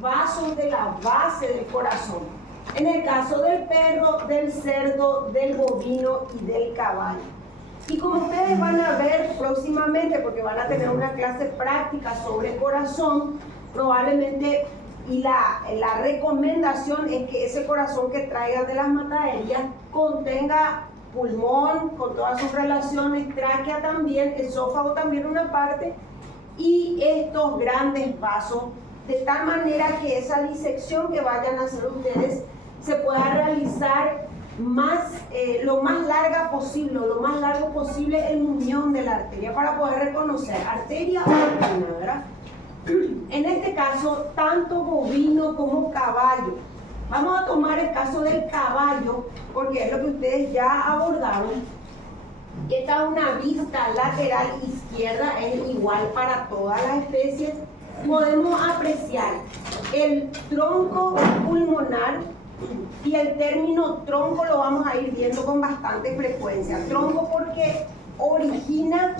vasos de la base del corazón. En el caso del perro, del cerdo, del bovino y del caballo. Y como ustedes van a ver próximamente, porque van a tener una clase práctica sobre corazón, probablemente, y la recomendación es que ese corazón que traigan de las mataderías contenga pulmón con todas sus relaciones, tráquea también, esófago también una parte, y estos grandes vasos, de tal manera que esa disección que vayan a hacer ustedes se pueda realizar lo más larga posible, lo más largo posible el muñón de la arteria para poder reconocer arteria o vena, ¿verdad? En este caso, tanto bovino como caballo. Vamos a tomar el caso del caballo, porque es lo que ustedes ya abordaron. Esta es una vista lateral izquierda, es igual para todas las especies. Podemos apreciar el tronco pulmonar, y el término tronco lo vamos a ir viendo con bastante frecuencia. Tronco porque origina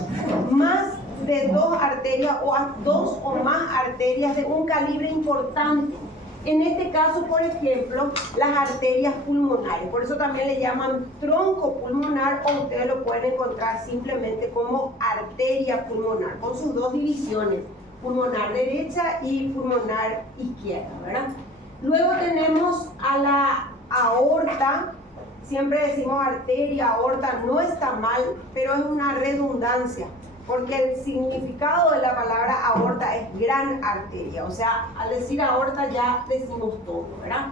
más de dos arterias o dos o más arterias de un calibre importante. En este caso, por ejemplo, las arterias pulmonares. Por eso también le llaman tronco pulmonar, o ustedes lo pueden encontrar simplemente como arteria pulmonar, con sus dos divisiones, pulmonar derecha y pulmonar izquierda, ¿verdad? Luego tenemos a la aorta. Siempre decimos arteria, aorta, no está mal, pero es una redundancia, porque el significado de la palabra aorta es gran arteria, o sea, al decir aorta ya decimos todo, ¿verdad?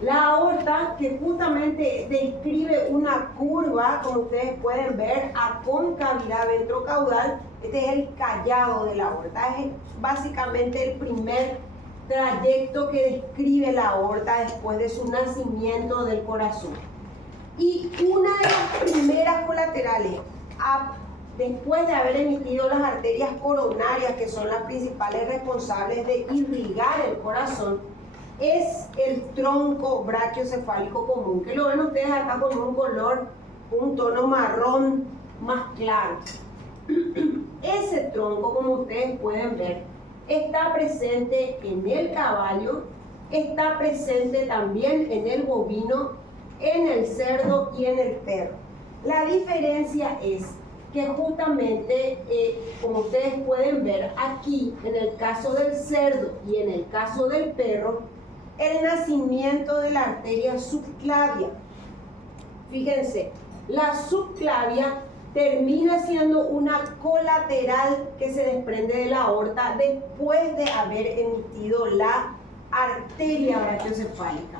La aorta, que justamente describe una curva, como ustedes pueden ver, a concavidad ventrocaudal. Este es el callado de la aorta, es básicamente el primer trayecto que describe la aorta después de su nacimiento del corazón. Y una de las primeras colaterales, después de haber emitido las arterias coronarias, que son las principales responsables de irrigar el corazón, es el tronco brachiocefálico común, que lo ven ustedes acá con un color, un tono marrón más claro. Ese tronco, como ustedes pueden ver, está presente en el caballo, está presente también en el bovino, en el cerdo y en el perro. La diferencia es que justamente, como ustedes pueden ver aquí, en el caso del cerdo y en el caso del perro, el nacimiento de la arteria subclavia. Fíjense, la subclavia termina siendo una colateral que se desprende de la aorta después de haber emitido la arteria brachiocefálica.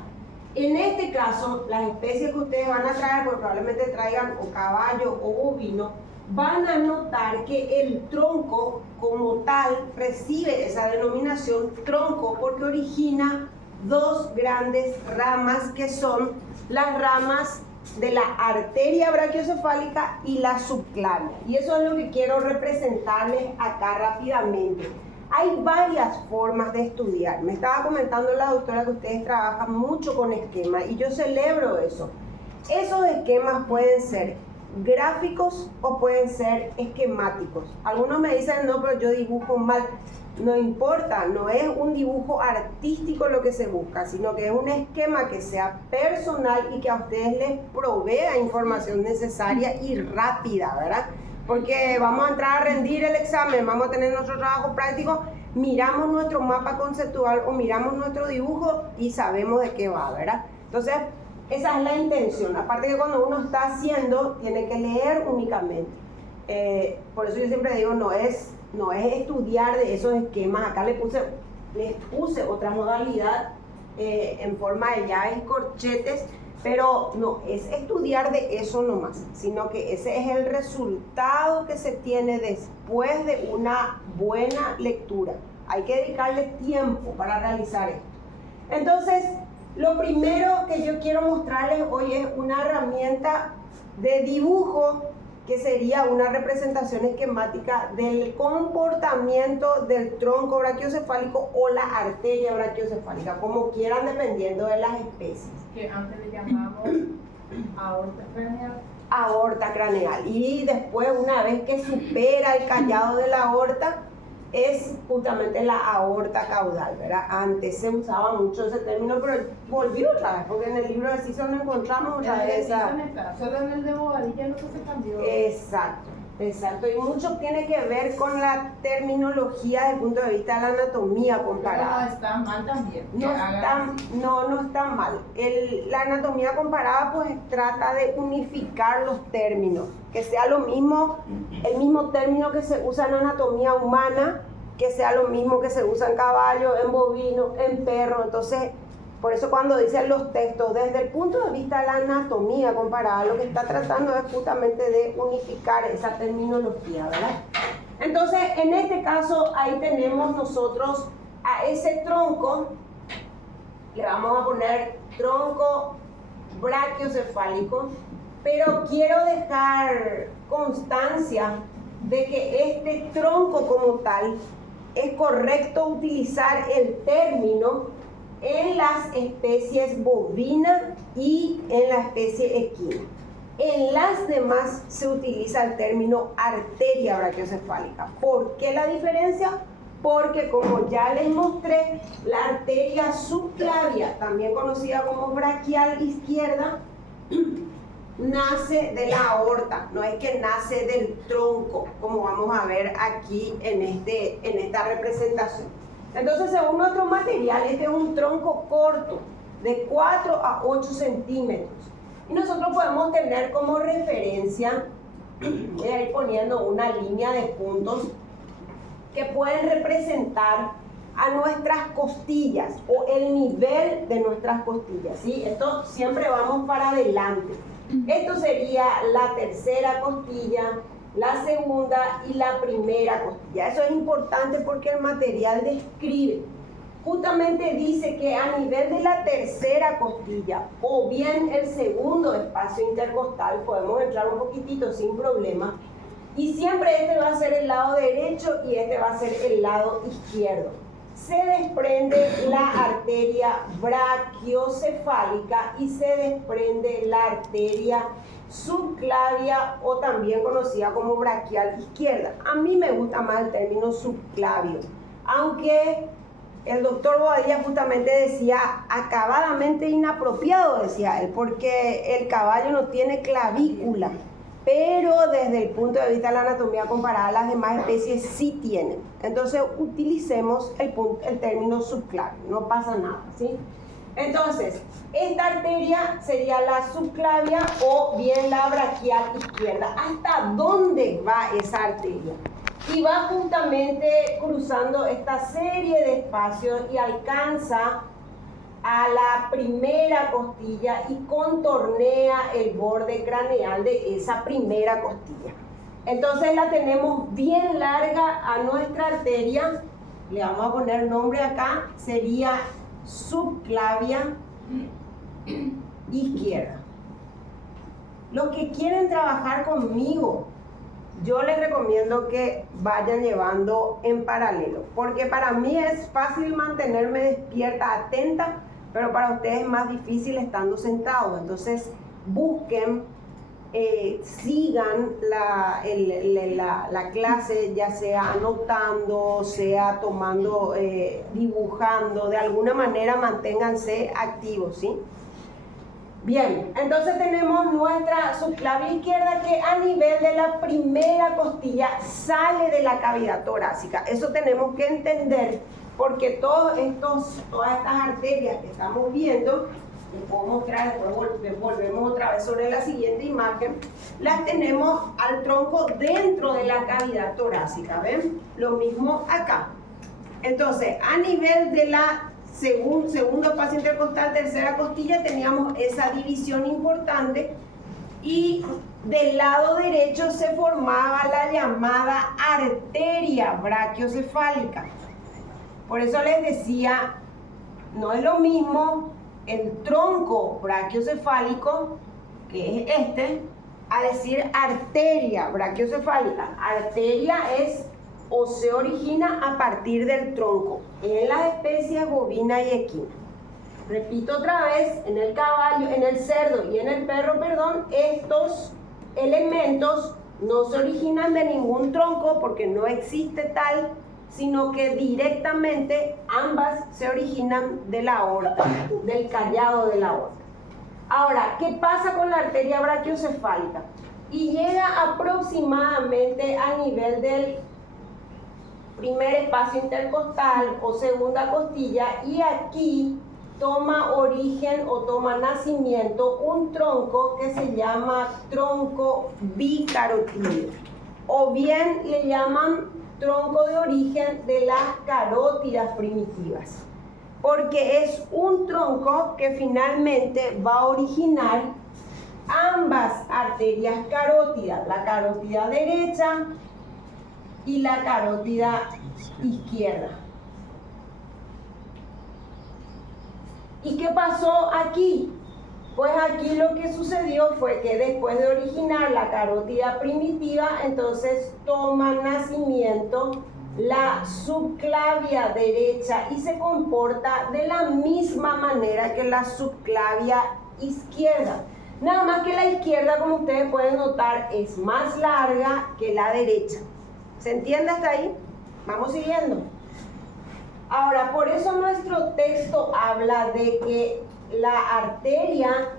En este caso, las especies que ustedes van a traer, porque probablemente traigan o caballo o bovino, van a notar que el tronco como tal recibe esa denominación tronco porque origina dos grandes ramas, que son las ramas de la arteria brachiocefálica y la subclavia. Y eso es lo que quiero representarles acá rápidamente. Hay varias formas de estudiar. Me estaba comentando la doctora que ustedes trabajan mucho con esquemas y yo celebro eso. Esos esquemas pueden ser gráficos o pueden ser esquemáticos. Algunos me dicen, no, pero yo dibujo mal. No importa, no es un dibujo artístico lo que se busca, sino que es un esquema que sea personal y que a ustedes les provea información necesaria y rápida, ¿verdad? Porque vamos a entrar a rendir el examen, vamos a tener nuestro trabajo práctico, miramos nuestro mapa conceptual o miramos nuestro dibujo y sabemos de qué va, ¿verdad? Entonces, esa es la intención. Aparte que cuando uno está haciendo, tiene que leer únicamente. Por eso yo siempre digo, no es estudiar de esos esquemas. Acá les puse otra modalidad en forma de llaves, corchetes, pero no es estudiar de eso nomás, sino que ese es el resultado que se tiene después de una buena lectura. Hay que dedicarle tiempo para realizar esto. Entonces, lo primero que yo quiero mostrarles hoy es una herramienta de dibujo que sería una representación esquemática del comportamiento del tronco brachiocefálico o la arteria brachiocefálica, como quieran, dependiendo de las especies. Que antes le llamamos aorta craneal. Aorta craneal. Y después, una vez que supera el callado de la aorta, es justamente la aorta caudal, ¿verdad? Antes se usaba mucho ese término, pero volvió otra vez, porque en el libro de Ciso no encontramos otra vez esa... Solo en el de Bobadilla lo que se cambió. Exacto, exacto. Y mucho tiene que ver con la terminología desde el punto de vista de la anatomía comparada. Pero no está mal también. No está mal. La anatomía comparada pues trata de unificar los términos, que sea lo mismo, el mismo término que se usa en anatomía humana, que sea lo mismo que se usa en caballo, en bovino, en perro. Entonces, por eso cuando dicen los textos, desde el punto de vista de la anatomía comparada, lo que está tratando es justamente de unificar esa terminología, ¿verdad? Entonces, en este caso, ahí tenemos nosotros a ese tronco, le vamos a poner tronco brachiocefálico, pero quiero dejar constancia de que este tronco como tal es correcto utilizar el término en las especies bovina y en la especie equina. En las demás se utiliza el término arteria brachiocefálica. ¿Por qué la diferencia? Porque como ya les mostré, la arteria subclavia, también conocida como braquial izquierda, nace de la aorta, no es que nace del tronco, como vamos a ver aquí en esta representación. Entonces, según nuestro material, este es un tronco corto, de 4 a 8 centímetros. Y nosotros podemos tener como referencia, voy a ir poniendo una línea de puntos que pueden representar a nuestras costillas o el nivel de nuestras costillas, ¿sí? Esto siempre vamos para adelante. Esto sería la tercera costilla, la segunda y la primera costilla. Eso es importante porque el material describe. Justamente dice que a nivel de la tercera costilla o bien el segundo espacio intercostal, podemos entrar un poquitito sin problema, y siempre este va a ser el lado derecho y este va a ser el lado izquierdo. Se desprende la arteria brachiocefálica y se desprende la arteria subclavia o también conocida como braquial izquierda. A mí me gusta más el término subclavio, aunque el doctor Bobadilla justamente decía acabadamente inapropiado, decía él, porque el caballo no tiene clavícula, pero desde el punto de vista de la anatomía comparada, las demás especies sí tienen. Entonces utilicemos el término subclavio, no pasa nada, ¿sí? Entonces, esta arteria sería la subclavia o bien la braquial izquierda. ¿Hasta dónde va esa arteria? Y va justamente cruzando esta serie de espacios y alcanza a la primera costilla y contornea el borde craneal de esa primera costilla. Entonces la tenemos bien larga a nuestra arteria, le vamos a poner nombre acá, sería subclavia izquierda. Los que quieren trabajar conmigo, yo les recomiendo que vayan llevando en paralelo, porque para mí es fácil mantenerme despierta, atenta, pero para ustedes es más difícil estando sentados. Entonces busquen, sigan la clase, ya sea anotando, sea tomando, dibujando, de alguna manera manténganse activos, ¿sí? Bien, entonces tenemos nuestra subclavia izquierda que a nivel de la primera costilla sale de la cavidad torácica. Eso tenemos que entender porque todas estas arterias que estamos viendo, les puedo mostrar, después volvemos otra vez sobre la siguiente imagen, las tenemos al tronco dentro de la cavidad torácica, ¿ven? Lo mismo acá. Entonces, a nivel de la segundo espacio intercostal, tercera costilla, teníamos esa división importante y del lado derecho se formaba la llamada arteria brachiocefálica. Por eso les decía, no es lo mismo el tronco brachiocefálico, que es este, a decir arteria brachiocefálica. Arteria es o se origina a partir del tronco en las especies bovina y equina. Repito otra vez, en el caballo, en el cerdo y en el perro, perdón, estos elementos no se originan de ningún tronco porque no existe tal, sino que directamente ambas se originan de la aorta, del callado de la aorta. Ahora, ¿qué pasa con la arteria brachiocefálica? Y llega aproximadamente a nivel del primer espacio intercostal o segunda costilla, y aquí toma origen o toma nacimiento un tronco que se llama tronco bicarotídeo, o bien le llaman tronco de origen de las carótidas primitivas, porque es un tronco que finalmente va a originar ambas arterias carótidas, la carótida derecha y la carótida izquierda. ¿Y qué pasó aquí? Pues aquí lo que sucedió fue que después de originar la carótida primitiva, entonces toma nacimiento la subclavia derecha y se comporta de la misma manera que la subclavia izquierda. Nada más que la izquierda, como ustedes pueden notar, es más larga que la derecha. ¿Se entiende hasta ahí? Vamos siguiendo. Ahora, por eso nuestro texto habla de que la arteria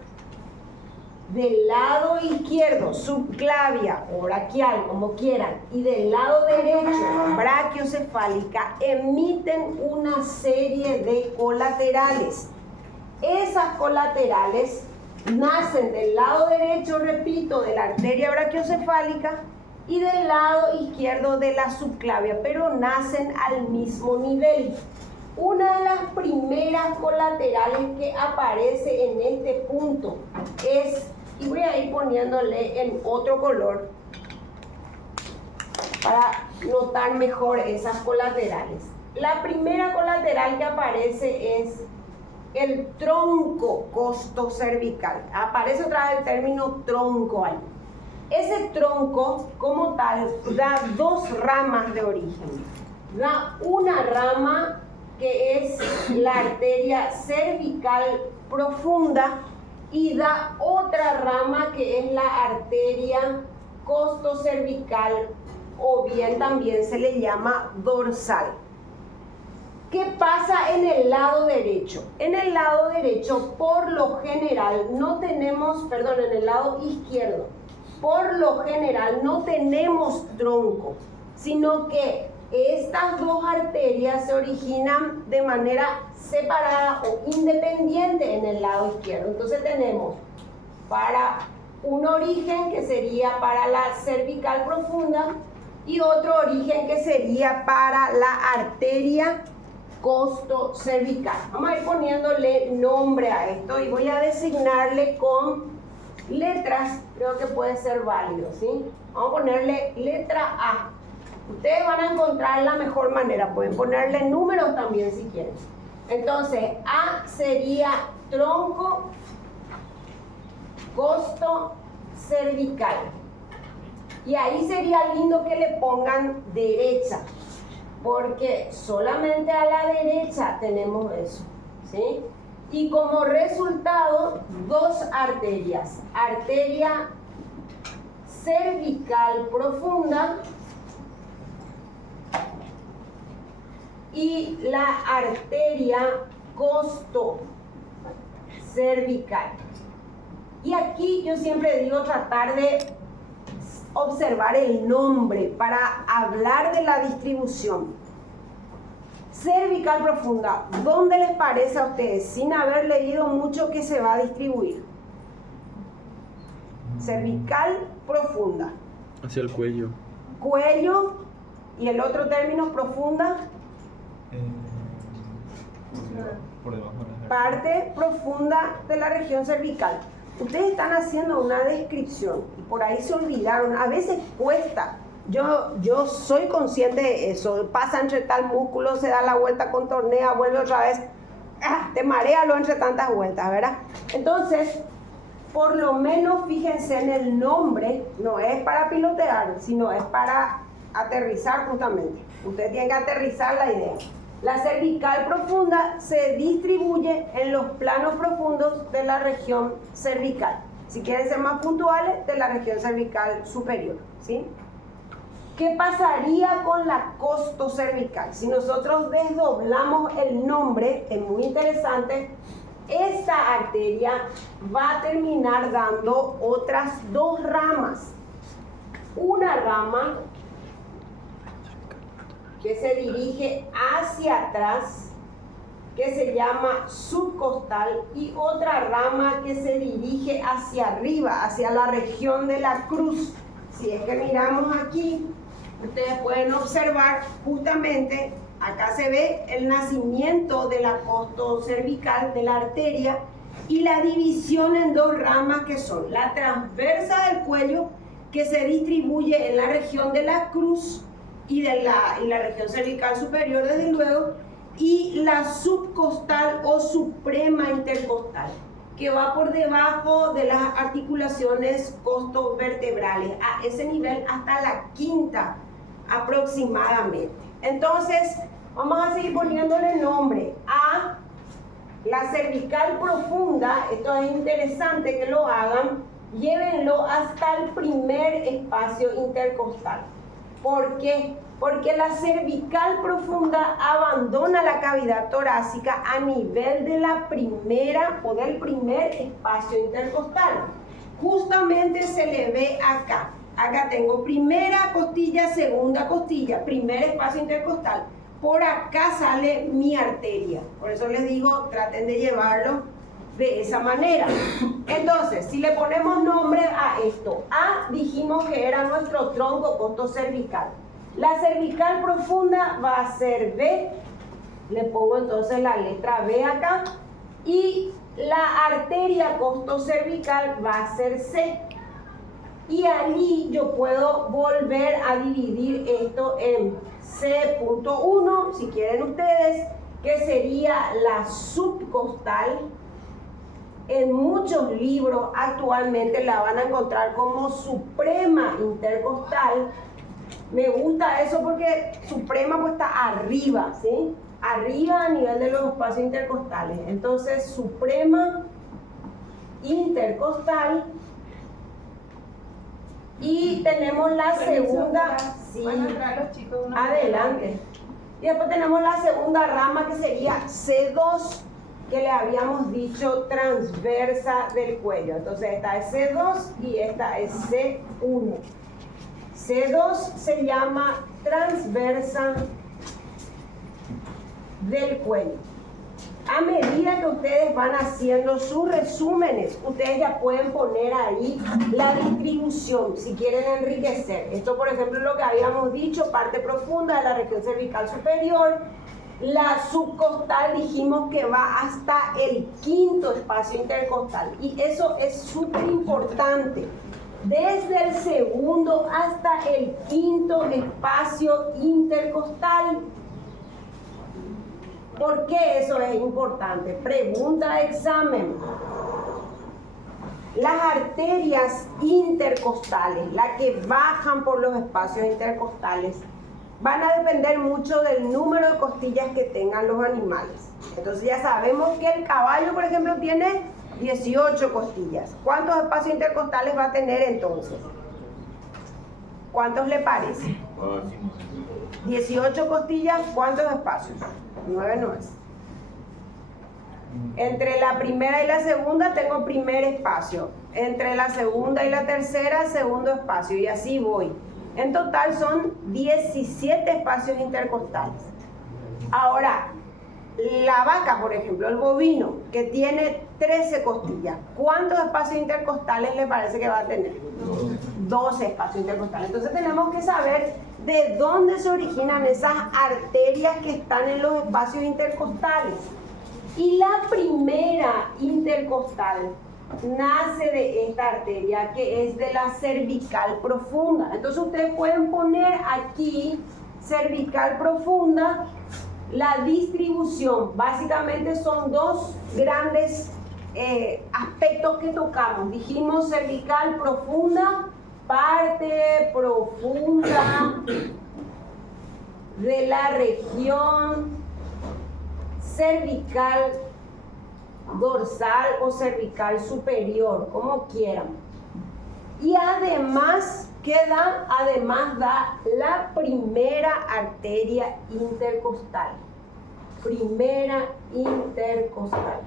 del lado izquierdo, subclavia o braquial, como quieran, y del lado derecho, brachiocefálica, emiten una serie de colaterales. Esas colaterales nacen del lado derecho, repito, de la arteria brachiocefálica y del lado izquierdo de la subclavia, pero nacen al mismo nivel. Una de las primeras colaterales que aparece en este punto es, y voy a ir poniéndole en otro color para notar mejor esas colaterales. La primera colateral que aparece es el tronco costocervical. Aparece otra vez el término tronco ahí. Ese tronco, como tal, da dos ramas de origen. Da una rama que es la arteria cervical profunda y da otra rama que es la arteria costocervical, o bien también se le llama dorsal. ¿Qué pasa en el lado derecho? En el lado derecho, por lo general, no tenemos, perdón, en el lado izquierdo, por lo general no tenemos tronco, sino que estas dos arterias se originan de manera separada o independiente en el lado izquierdo. Entonces tenemos para un origen que sería para la cervical profunda y otro origen que sería para la arteria costocervical. Vamos a ir poniéndole nombre a esto y voy a designarle con letras, creo que puede ser válido, ¿sí? Vamos a ponerle letra A. Ustedes van a encontrar la mejor manera, pueden ponerle números también si quieren. Entonces, A sería tronco costocervical. Y ahí sería lindo que le pongan derecha, porque solamente a la derecha tenemos eso, ¿sí? Y como resultado, dos arterias. Arteria cervical profunda y la arteria costocervical. Y aquí yo siempre digo tratar de observar el nombre para hablar de la distribución. Cervical profunda, ¿dónde les parece a ustedes, sin haber leído mucho, que se va a distribuir? Cervical profunda. Hacia el cuello. Cuello, y el otro término, profunda. Por debajo de la Parte profunda de la región cervical. Ustedes están haciendo una descripción y por ahí se olvidaron. A veces cuesta. Yo soy consciente de eso. Pasa entre tal músculo, se da la vuelta, contornea, vuelve otra vez. Te marea lo entre tantas vueltas, ¿verdad? Entonces, por lo menos fíjense en el nombre. No es para pilotear, sino es para aterrizar justamente. Ustedes tienen que aterrizar la idea. La cervical profunda se distribuye en los planos profundos de la región cervical. Si quieren ser más puntuales, de la región cervical superior, ¿sí? ¿Qué pasaría con la costocervical? Si nosotros desdoblamos el nombre, es muy interesante, esta arteria va a terminar dando otras dos ramas. Una rama que se dirige hacia atrás, que se llama subcostal, y otra rama que se dirige hacia arriba, hacia la región de la cruz. Si es que miramos aquí, ustedes pueden observar justamente, acá se ve el nacimiento de la costocervical, de la arteria, y la división en dos ramas que son la transversa del cuello, que se distribuye en la región de la cruz y la región cervical superior, desde luego, y la subcostal o suprema intercostal, que va por debajo de las articulaciones costovertebrales, a ese nivel hasta la quinta aproximadamente. Entonces, vamos a seguir poniéndole nombre a la cervical profunda. Esto es interesante que lo hagan. Llévenlo hasta el primer espacio intercostal. ¿Por qué? Porque la cervical profunda abandona la cavidad torácica a nivel de la primera o del primer espacio intercostal. Justamente se le ve acá. Acá tengo primera costilla, segunda costilla, primer espacio intercostal. Por acá sale mi arteria. Por eso les digo, traten de llevarlo de esa manera. Entonces, si le ponemos nombre a esto, A dijimos que era nuestro tronco costocervical. La cervical profunda va a ser B. Le pongo entonces la letra B acá. Y la arteria costocervical va a ser C. Y allí yo puedo volver a dividir esto en C.1, si quieren ustedes, que sería la subcostal. En muchos libros actualmente la van a encontrar como suprema intercostal. Me gusta eso porque suprema pues está arriba, ¿sí? Arriba a nivel de los espacios intercostales. Entonces, suprema intercostal. Y tenemos la segunda. Sí, adelante. Y después tenemos la segunda rama, que sería C2, que le habíamos dicho transversa del cuello. Entonces esta es C2 y esta es C1. C2 se llama transversa del cuello. A medida que ustedes van haciendo sus resúmenes, ustedes ya pueden poner ahí la distribución si quieren enriquecer. Esto, por ejemplo, es lo que habíamos dicho: parte profunda de la región cervical superior. La subcostal dijimos que va hasta el quinto espacio intercostal, y eso es súper importante. Desde el segundo hasta el quinto espacio intercostal. ¿Por qué eso es importante? Pregunta de examen. Las arterias intercostales, las que bajan por los espacios intercostales, van a depender mucho del número de costillas que tengan los animales. Entonces ya sabemos que el caballo, por ejemplo, tiene 18 costillas. ¿Cuántos espacios intercostales va a tener entonces? ¿Cuántos le parece? 18 costillas, ¿cuántos espacios? 9 no es. Entre la primera y la segunda tengo primer espacio. Entre la segunda y la tercera, segundo espacio. Y así voy. En total son 17 espacios intercostales. Ahora, la vaca, por ejemplo, el bovino, que tiene 13 costillas, ¿cuántos espacios intercostales le parece que va a tener? 12 espacios intercostales. Entonces tenemos que saber de dónde se originan esas arterias que están en los espacios intercostales. Y la primera intercostal nace de esta arteria, que es de la cervical profunda. Entonces ustedes pueden poner aquí cervical profunda. La distribución básicamente son dos grandes aspectos que tocamos. Dijimos cervical profunda, parte profunda de la región cervical dorsal o cervical superior, como quieran. Y además que da, además da la primera arteria intercostal. Primera intercostal.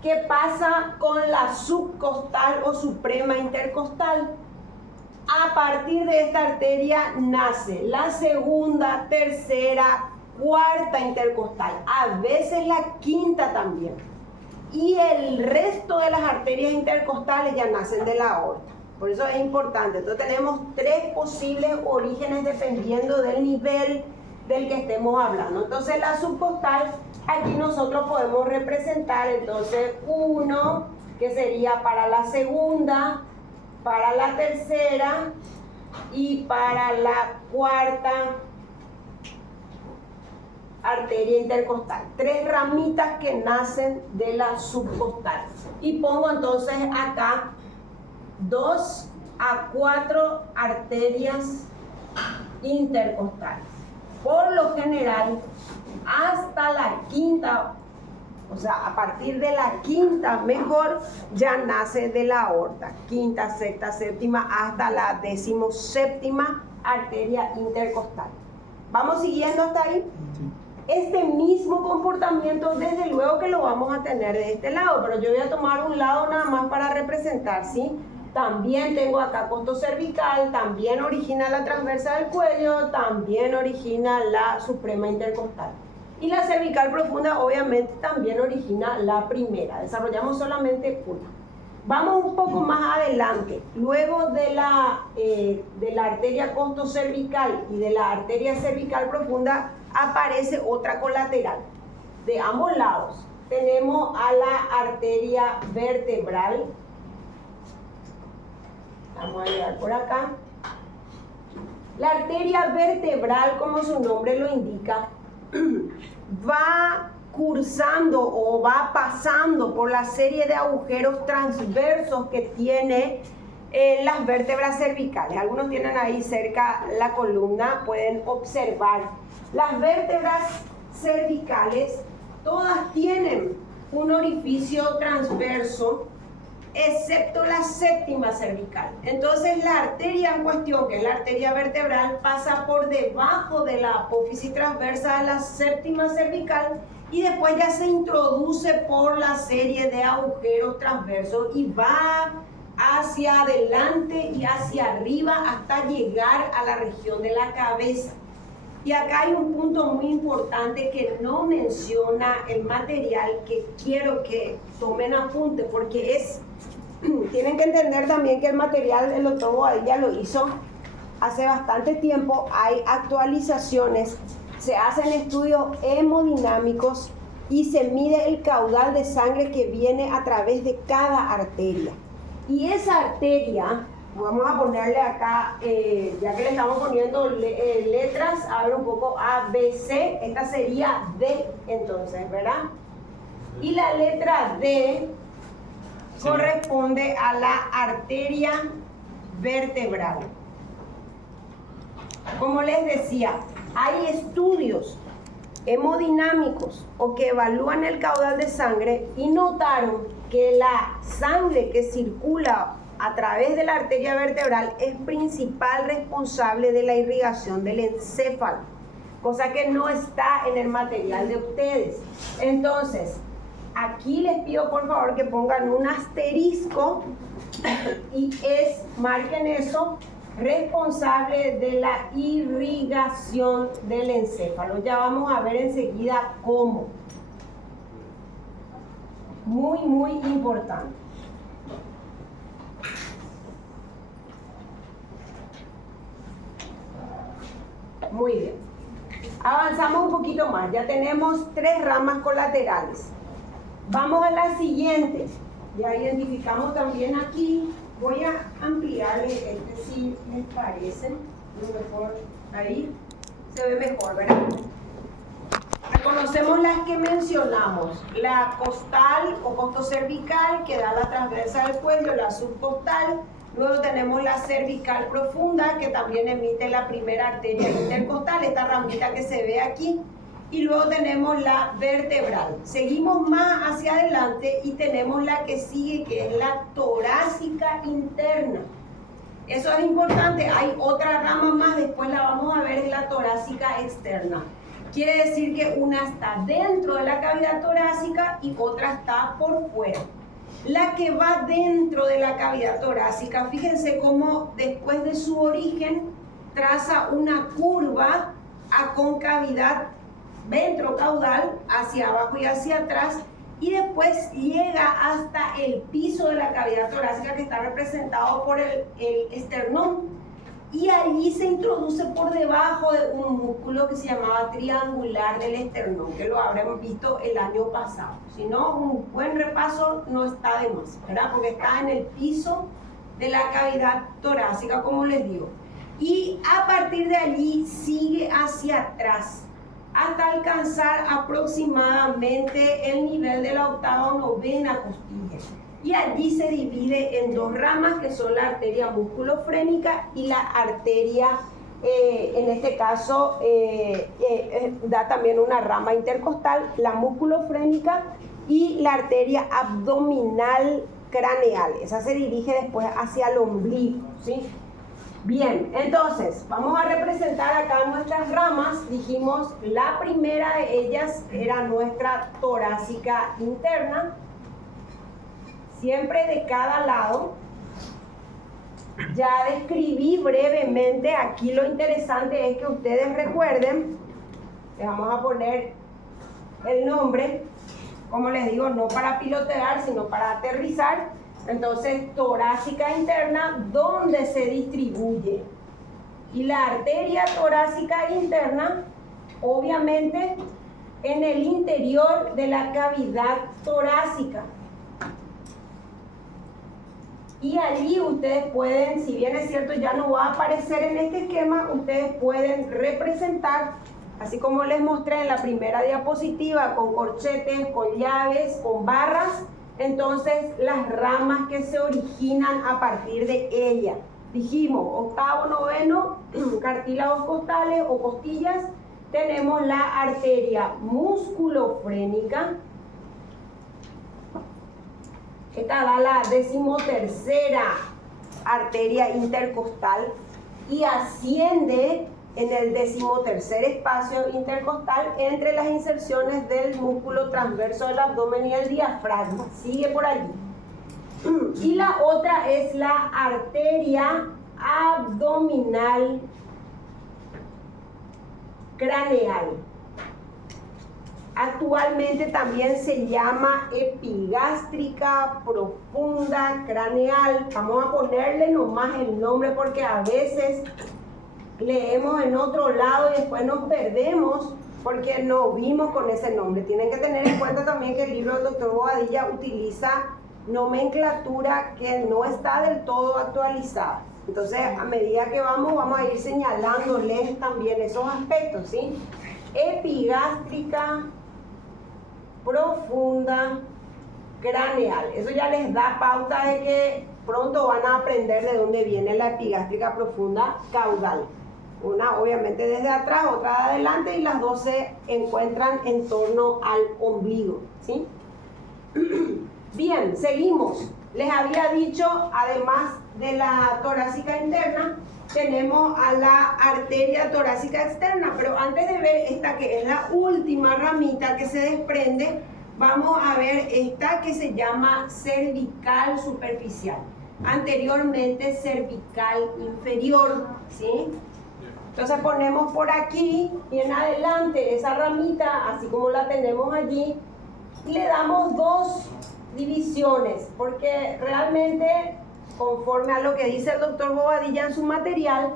¿Qué pasa con la subcostal o suprema intercostal? A partir de esta arteria nace la segunda, tercera, cuarta intercostal, a veces la quinta también. Y el resto de las arterias intercostales ya nacen de la aorta. Por eso es importante. Entonces tenemos tres posibles orígenes dependiendo del nivel del que estemos hablando. Entonces la subcostal, aquí nosotros podemos representar entonces uno que sería para la segunda, para la tercera y para la cuarta arteria intercostal. Tres ramitas que nacen de la subcostal. Y pongo entonces acá 2 a 4 arterias intercostales. Por lo general, hasta la quinta, o sea, a partir de la quinta mejor, ya nace de la aorta. Quinta, sexta, séptima, hasta la 17ª arteria intercostal. ¿Vamos siguiendo hasta ahí? Sí. Este mismo comportamiento, desde luego que lo vamos a tener de este lado, pero yo voy a tomar un lado nada más para representar, ¿sí? También tengo acá costo cervical, también origina la transversa del cuello, también origina la suprema intercostal. Y la cervical profunda obviamente también origina la primera, desarrollamos solamente una. Vamos un poco más adelante, luego de la arteria costo cervical y de la arteria cervical profunda aparece otra colateral. De ambos lados tenemos a la arteria vertebral. Vamos a llegar por acá. La arteria vertebral, como su nombre lo indica, va cursando o va pasando por la serie de agujeros transversos que tiene las vértebras cervicales. Algunos tienen ahí cerca la columna, pueden observar. Las vértebras cervicales todas tienen un orificio transverso, excepto la séptima cervical. Entonces la arteria en cuestión, que es la arteria vertebral, pasa por debajo de la apófisis transversa de la séptima cervical y después ya se introduce por la serie de agujeros transversos y va hacia adelante y hacia arriba hasta llegar a la región de la cabeza. Y acá hay un punto muy importante que no menciona el material, que quiero que tomen apunte, porque tienen que entender también que el material el doctor Boadilla lo hizo hace bastante tiempo. Hay actualizaciones, se hacen estudios hemodinámicos y se mide el caudal de sangre que viene a través de cada arteria. Y esa arteria, vamos a ponerle acá, ya que le estamos poniendo letras, a ver un poco A, B, C, esta sería D entonces, ¿verdad? Y la letra D corresponde a la arteria vertebral. Como les decía, hay estudios hemodinámicos o que evalúan el caudal de sangre y notaron que la sangre que circula a través de la arteria vertebral es principal responsable de la irrigación del encéfalo, cosa que no está en el material de ustedes. Entonces, aquí les pido por favor que pongan un asterisco y marquen eso, responsable de la irrigación del encéfalo. Ya vamos a ver enseguida cómo. Muy, muy importante. Muy bien. Avanzamos un poquito más. Ya tenemos 3 ramas colaterales. Vamos a la siguiente. Ya identificamos también aquí. Voy a ampliarle si les parece. Lo mejor ahí se ve mejor, ¿verdad? Reconocemos las que mencionamos. La costal o costo cervical, que da la transversa del cuello, la subcostal. Luego tenemos la cervical profunda, que también emite la primera arteria intercostal, esta ramita que se ve aquí. Y luego tenemos la vertebral. Seguimos más hacia adelante y tenemos la que sigue, que es la torácica interna. Eso es importante. Hay otra rama más, después la vamos a ver, es la torácica externa. Quiere decir que una está dentro de la cavidad torácica y otra está por fuera. La que va dentro de la cavidad torácica, fíjense cómo después de su origen traza una curva a concavidad ventrocaudal hacia abajo y hacia atrás, y después llega hasta el piso de la cavidad torácica, que está representado por el esternón, y allí se introduce por debajo de un músculo que se llamaba triangular del esternón, que lo habremos visto el año pasado. Si no, un buen repaso no está de más, ¿verdad? Porque está en el piso de la cavidad torácica, como les digo. Y a partir de allí sigue hacia atrás hasta alcanzar aproximadamente el nivel de la octava o novena costilla. Y allí se divide en dos ramas, que son la arteria musculofrénica y la arteria, en este caso, da también una rama intercostal, la musculofrénica y la arteria abdominal craneal. Esa se dirige después hacia el ombligo, ¿sí? Bien, entonces, vamos a representar acá nuestras ramas. Dijimos, la primera de ellas era nuestra torácica interna, siempre de cada lado. Ya describí brevemente, aquí lo interesante es que ustedes recuerden, les vamos a poner el nombre, como les digo, no para pilotear, sino para aterrizar. Entonces, torácica interna, ¿dónde se distribuye? Y la arteria torácica interna, obviamente, en el interior de la cavidad torácica. Y allí ustedes pueden, si bien es cierto, ya no va a aparecer en este esquema, ustedes pueden representar, así como les mostré en la primera diapositiva, con corchetes, con llaves, con barras, entonces las ramas que se originan a partir de ella. Dijimos, octavo, noveno, cartílagos costales o costillas, tenemos la arteria musculofrénica. Esta da la 13ª arteria intercostal y asciende en el 13º espacio intercostal entre las inserciones del músculo transverso del abdomen y el diafragma. Sigue por allí. Y la otra es la arteria abdominal craneal. Actualmente también se llama epigástrica profunda craneal. Vamos a ponerle nomás el nombre porque a veces leemos en otro lado y después nos perdemos porque no vimos con ese nombre. Tienen que tener en cuenta también que el libro del doctor Bobadilla utiliza nomenclatura que no está del todo actualizada. Entonces, a medida que vamos a ir señalándoles también esos aspectos, ¿sí? Epigástrica profunda craneal. Eso ya les da pauta de que pronto van a aprender de dónde viene la epigástrica profunda caudal. Una obviamente desde atrás, otra de adelante, y las dos se encuentran en torno al ombligo, ¿sí? Bien, seguimos. Les había dicho, además de la torácica interna, tenemos a la arteria torácica externa, pero antes de ver esta que es la última ramita que se desprende, vamos a ver esta que se llama cervical superficial. Anteriormente cervical inferior, ¿sí? Entonces ponemos por aquí y en adelante esa ramita, así como la tenemos allí, y le damos dos divisiones, porque realmente, conforme a lo que dice el doctor Bobadilla en su material,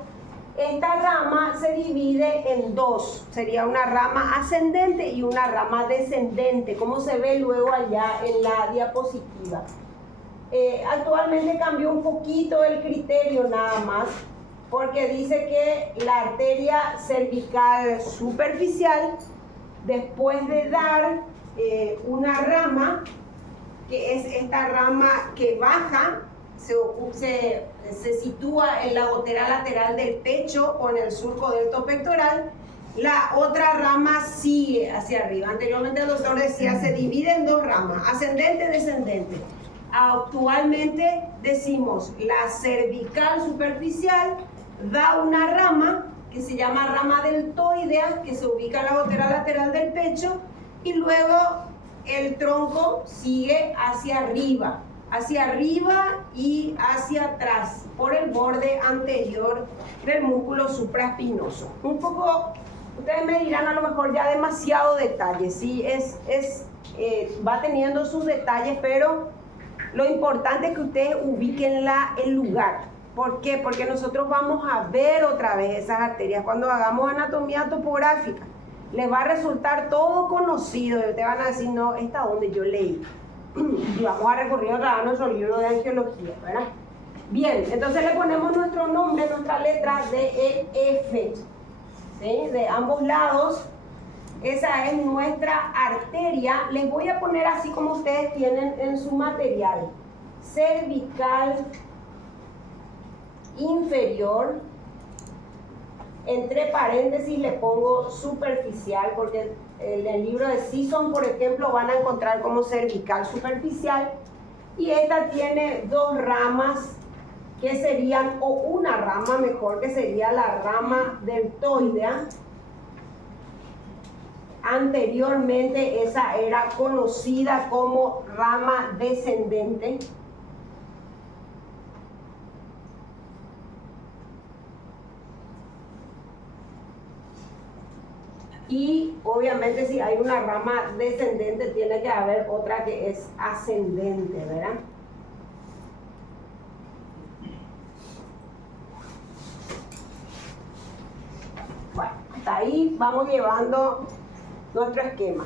esta rama se divide en dos. Sería una rama ascendente y una rama descendente, como se ve luego allá en la diapositiva. Actualmente cambió un poquito el criterio nada más, porque dice que la arteria cervical superficial, después de dar una rama, que es esta rama que baja, se sitúa en la gotera lateral del pecho o en el surco delto pectoral, la otra rama sigue hacia arriba. Anteriormente el doctor decía se divide en dos ramas, ascendente y descendente. Actualmente decimos la cervical superficial da una rama que se llama rama deltoidea, que se ubica en la gotera lateral del pecho, y luego el tronco sigue hacia arriba y hacia atrás por el borde anterior del músculo supraespinoso. Un poco, ustedes me dirán a lo mejor ya demasiado detalle, ¿sí? Va teniendo sus detalles, pero lo importante es que ustedes ubiquen el lugar. ¿Por qué? Porque nosotros vamos a ver otra vez esas arterias cuando hagamos anatomía topográfica. Les va a resultar todo conocido y ustedes van a decir, no, esta donde yo leí. Y vamos a recorrer otra vez nuestro libro de angiología, ¿verdad? Bien, entonces le ponemos nuestro nombre, nuestra letra DEF, ¿sí? De ambos lados. Esa es nuestra arteria. Les voy a poner así como ustedes tienen en su material. Cervical inferior. Entre paréntesis le pongo superficial porque en el libro de Sisson, por ejemplo, van a encontrar como cervical superficial. Y esta tiene dos ramas que serían, o una rama mejor, que sería la rama deltoidea. Anteriormente esa era conocida como rama descendente. Y obviamente si hay una rama descendente tiene que haber otra que es ascendente, ¿verdad? Bueno, hasta ahí vamos llevando nuestro esquema.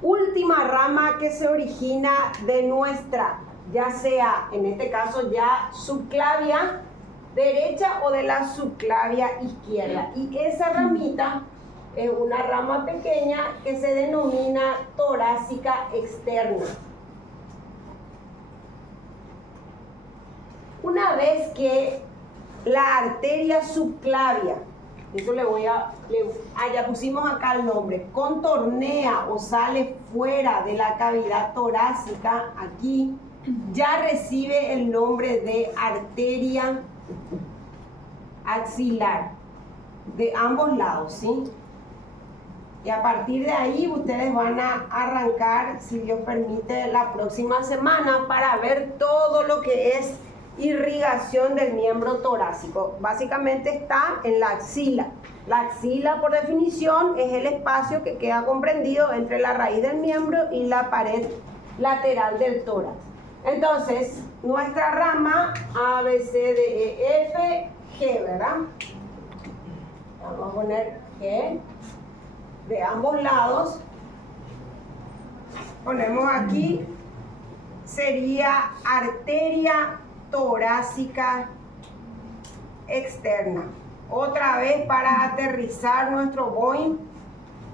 Última rama que se origina de nuestra, ya sea en este caso ya subclavia derecha o de la subclavia izquierda. Y esa ramita es una rama pequeña que se denomina torácica externa. Una vez que la arteria subclavia, eso ya pusimos acá el nombre, contornea o sale fuera de la cavidad torácica, aquí ya recibe el nombre de arteria axilar, de ambos lados, ¿sí? Y a partir de ahí ustedes van a arrancar, si Dios permite, la próxima semana para ver todo lo que es irrigación del miembro torácico. Básicamente está en la axila. La axila, por definición, es el espacio que queda comprendido entre la raíz del miembro y la pared lateral del tórax. Entonces, nuestra rama A, B, C, D, E, F, G, ¿verdad? Vamos a poner G. De ambos lados, ponemos aquí, sería arteria torácica externa. Otra vez para aterrizar nuestro Boeing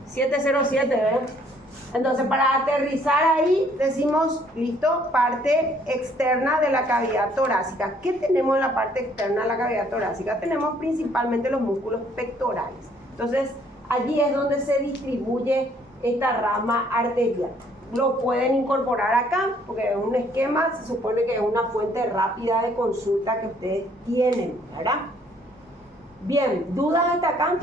707, ¿verdad? Entonces, para aterrizar ahí, decimos, listo, parte externa de la cavidad torácica. ¿Qué tenemos en la parte externa de la cavidad torácica? Tenemos principalmente los músculos pectorales. Entonces, allí es donde se distribuye esta rama arterial. Lo pueden incorporar acá, porque es un esquema, se supone que es una fuente rápida de consulta que ustedes tienen, ¿verdad? Bien, ¿dudas hasta acá?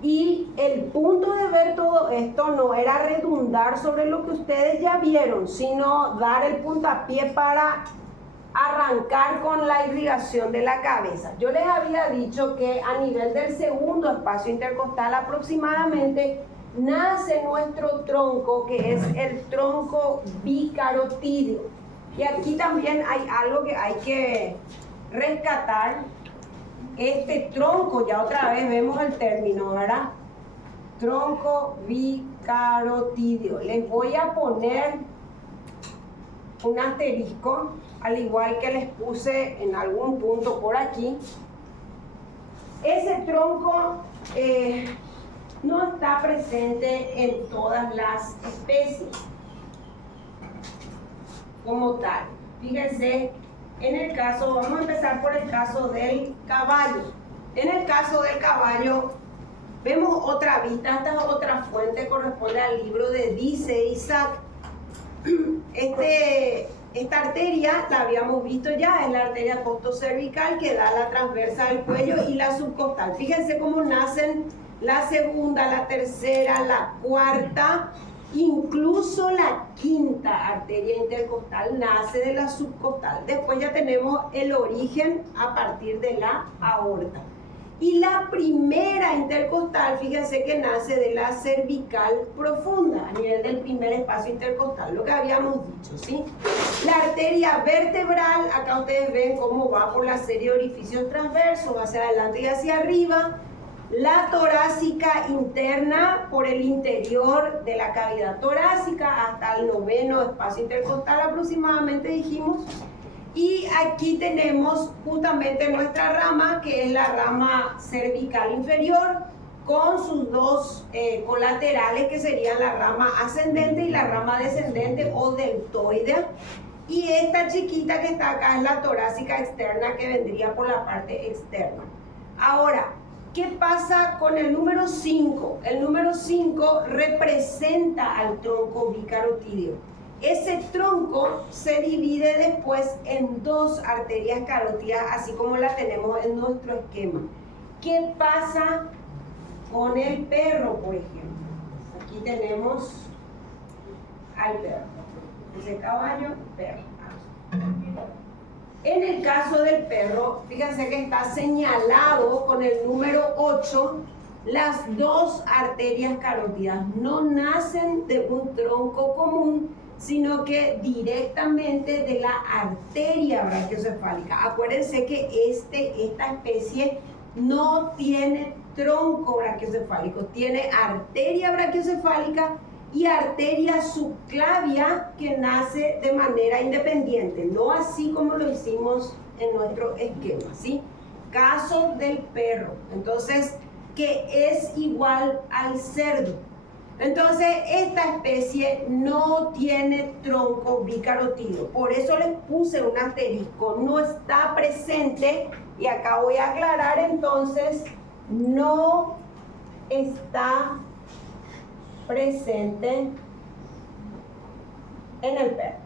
Y el punto de ver todo esto no era redundar sobre lo que ustedes ya vieron, sino dar el puntapié para arrancar con la irrigación de la cabeza. Yo les había dicho que a nivel del segundo espacio intercostal aproximadamente nace nuestro tronco, que es el tronco bicarotídeo. Y aquí también hay algo que hay que rescatar. Este tronco, ya otra vez vemos el término, ¿verdad? Tronco bicarotídeo. Les voy a poner un asterisco, al igual que les puse en algún punto por aquí. Ese tronco no está presente en todas las especies como tal. Fíjense, en el caso, vamos a empezar por el caso del caballo. En el caso del caballo, vemos otra vista, esta es otra fuente, corresponde al libro de Dice Isaac. Esta arteria la habíamos visto ya, es la arteria costocervical que da la transversa del cuello y la subcostal. Fíjense cómo nacen la segunda, la tercera, la cuarta, incluso la quinta arteria intercostal nace de la subcostal. Después ya tenemos el origen a partir de la aorta. Y la primera intercostal, fíjense que nace de la cervical profunda, a nivel del primer espacio intercostal, lo que habíamos dicho, ¿sí? La arteria vertebral, acá ustedes ven cómo va por la serie de orificios transversos, hacia adelante y hacia arriba. La torácica interna por el interior de la cavidad torácica hasta el noveno espacio intercostal aproximadamente, dijimos. Y aquí tenemos justamente nuestra rama, que es la rama cervical inferior, con sus dos colaterales, que serían la rama ascendente y la rama descendente o deltoidea. Y esta chiquita que está acá es la torácica externa, que vendría por la parte externa. Ahora, ¿qué pasa con el número 5? El número 5 representa al tronco bicarotídeo. Ese tronco se divide después en dos arterias carótidas, así como la tenemos en nuestro esquema. ¿Qué pasa con el perro, por ejemplo? Aquí tenemos al perro. Ese caballo, perro. En el caso del perro, fíjense que está señalado con el número 8, las dos arterias carótidas no nacen de un tronco común, sino que directamente de la arteria brachiocefálica. Acuérdense que esta especie no tiene tronco brachiocefálico, tiene arteria brachiocefálica y arteria subclavia que nace de manera independiente, no así como lo hicimos en nuestro esquema, ¿sí? Caso del perro, entonces, que es igual al cerdo. Entonces, esta especie no tiene tronco bicarotídeo, por eso les puse un asterisco, no está presente, y acá voy a aclarar entonces, no está presente en el perro.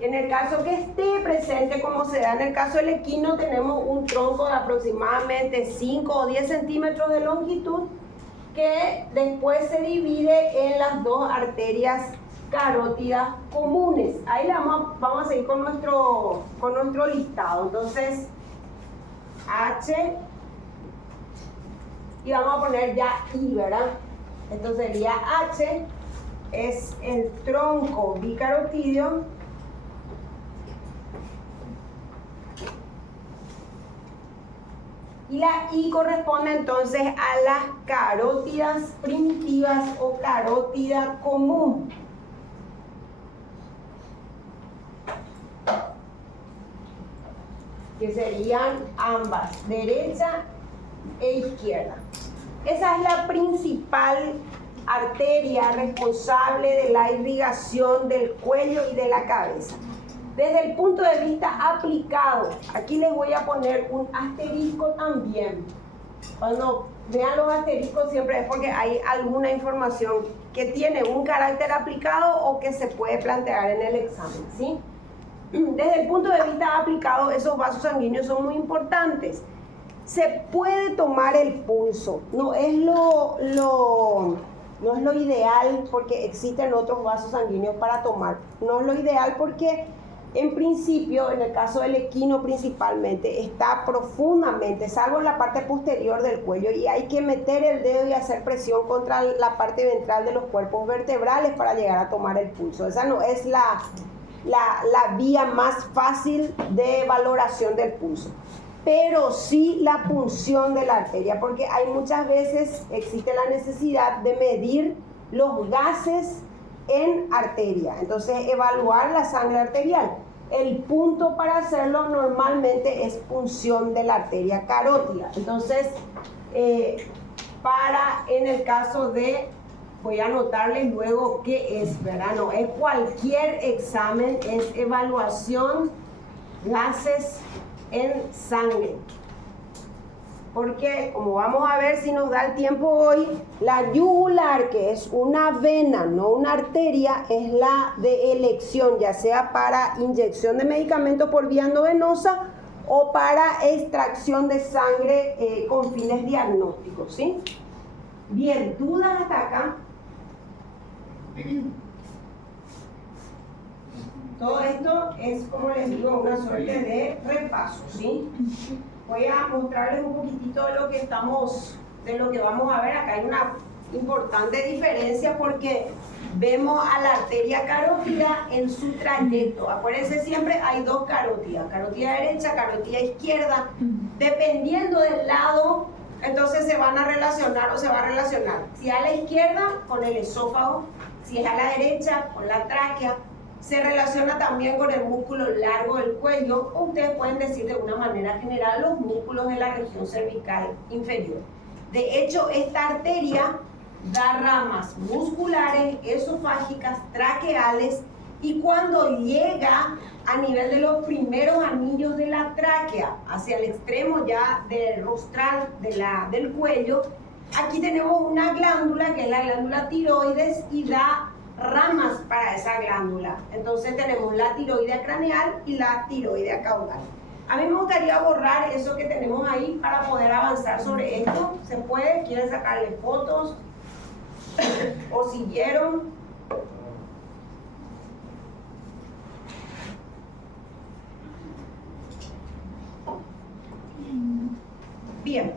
En el caso que esté presente, como se da en el caso del equino, tenemos un tronco de aproximadamente 5 o 10 centímetros de longitud que después se divide en las dos arterias carótidas comunes. Ahí vamos a seguir con nuestro listado. Entonces, H, y vamos a poner ya I, ¿verdad? Esto sería H, es el tronco bicarotídeo. Y la I corresponde entonces a las carótidas primitivas o carótida común. Que serían ambas, derecha e izquierda. Esa es la principal arteria responsable de la irrigación del cuello y de la cabeza. Desde el punto de vista aplicado, aquí les voy a poner un asterisco también. Cuando vean los asteriscos siempre es porque hay alguna información que tiene un carácter aplicado o que se puede plantear en el examen, ¿sí? Desde el punto de vista aplicado, esos vasos sanguíneos son muy importantes. Se puede tomar el pulso, no es lo ideal porque existen otros vasos sanguíneos para tomar. No es lo ideal porque en principio, en el caso del equino principalmente, está profundamente, salvo en la parte posterior del cuello, y hay que meter el dedo y hacer presión contra la parte ventral de los cuerpos vertebrales para llegar a tomar el pulso. Esa no es la vía más fácil de valoración del pulso, pero sí la punción de la arteria, porque hay muchas veces existe la necesidad de medir los gases en arteria, entonces evaluar la sangre arterial. El punto para hacerlo normalmente es punción de la arteria carótida. Entonces, en el caso de, voy a anotarles luego qué es, ¿verdad? No, es cualquier examen, es evaluación gases en sangre. Porque, como vamos a ver si nos da el tiempo hoy, la yugular, que es una vena, no una arteria, es la de elección, ya sea para inyección de medicamento por vía endovenosa o para extracción de sangre con fines diagnósticos, ¿sí? Bien, ¿dudas hasta acá? Todo esto es, como les digo, una suerte de repaso, ¿sí? Voy a mostrarles un poquitito de lo que vamos a ver. Acá hay una importante diferencia porque vemos a la arteria carótida en su trayecto. Acuérdense, siempre hay dos carótidas, carótida derecha, carótida izquierda. Dependiendo del lado, entonces se van a relacionar o se va a relacionar. Si a la izquierda, con el esófago; si es a la derecha, con la tráquea. Se relaciona también con el músculo largo del cuello, o ustedes pueden decir de una manera general los músculos de la región cervical inferior. De hecho, esta arteria da ramas musculares, esofágicas, traqueales, y cuando llega a nivel de los primeros anillos de la tráquea, hacia el extremo ya del rostral del cuello, aquí tenemos una glándula que es la glándula tiroides y da ramas para esa glándula. Entonces tenemos la tiroidea craneal y la tiroidea caudal. A mí me gustaría borrar eso que tenemos ahí para poder avanzar sobre esto. ¿Se puede? ¿Quieren sacarle fotos? ¿O siguieron? Bien.